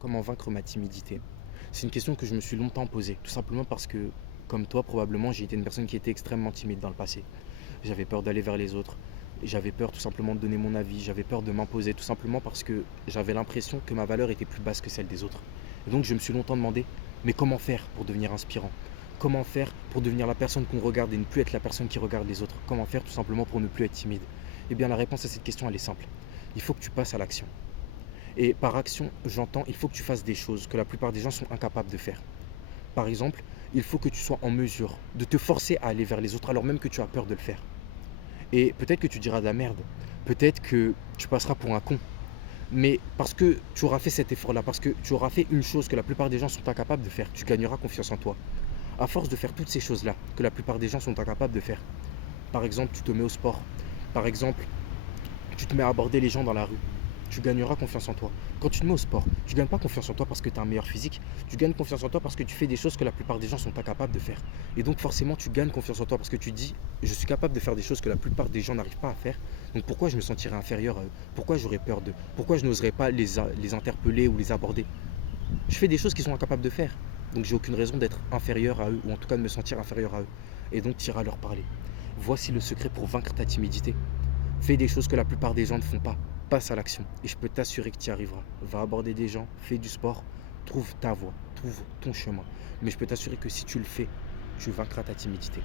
Comment vaincre ma timidité? C'est une question que je me suis longtemps posée, tout simplement parce que, comme toi, probablement, j'ai été une personne qui était extrêmement timide dans le passé. J'avais peur d'aller vers les autres, j'avais peur tout simplement de donner mon avis, j'avais peur de m'imposer, tout simplement parce que j'avais l'impression que ma valeur était plus basse que celle des autres. Et donc je me suis longtemps demandé, mais comment faire pour devenir inspirant? Comment faire pour devenir la personne qu'on regarde et ne plus être la personne qui regarde les autres? Comment faire tout simplement pour ne plus être timide? Eh bien la réponse à cette question, elle est simple. Il faut que tu passes à l'action. Et par action, j'entends, il faut que tu fasses des choses que la plupart des gens sont incapables de faire. Par exemple, il faut que tu sois en mesure de te forcer à aller vers les autres alors même que tu as peur de le faire. Et peut-être que tu diras de la merde, peut-être que tu passeras pour un con, mais parce que tu auras fait cet effort-là, parce que tu auras fait une chose que la plupart des gens sont incapables de faire, tu gagneras confiance en toi. À force de faire toutes ces choses-là que la plupart des gens sont incapables de faire, par exemple, tu te mets au sport, par exemple, tu te mets à aborder les gens dans la rue, tu gagneras confiance en toi. Quand tu te mets au sport, tu ne gagnes pas confiance en toi parce que tu as un meilleur physique, tu gagnes confiance en toi parce que tu fais des choses que la plupart des gens sont incapables de faire. Et donc forcément, tu gagnes confiance en toi parce que tu te dis, je suis capable de faire des choses que la plupart des gens n'arrivent pas à faire, donc pourquoi je me sentirais inférieur à eux? Pourquoi j'aurais peur d'eux? Pourquoi je n'oserais pas les interpeller ou les aborder? Je fais des choses qu'ils sont incapables de faire, donc j'ai aucune raison d'être inférieur à eux, ou en tout cas de me sentir inférieur à eux. Et donc tu iras leur parler. Voici le secret pour vaincre ta timidité. Fais des choses que la plupart des gens ne font pas. Passe à l'action. Et je peux t'assurer que tu y arriveras. Va aborder des gens, fais du sport, trouve ta voie, trouve ton chemin. Mais je peux t'assurer que si tu le fais, tu vaincras ta timidité.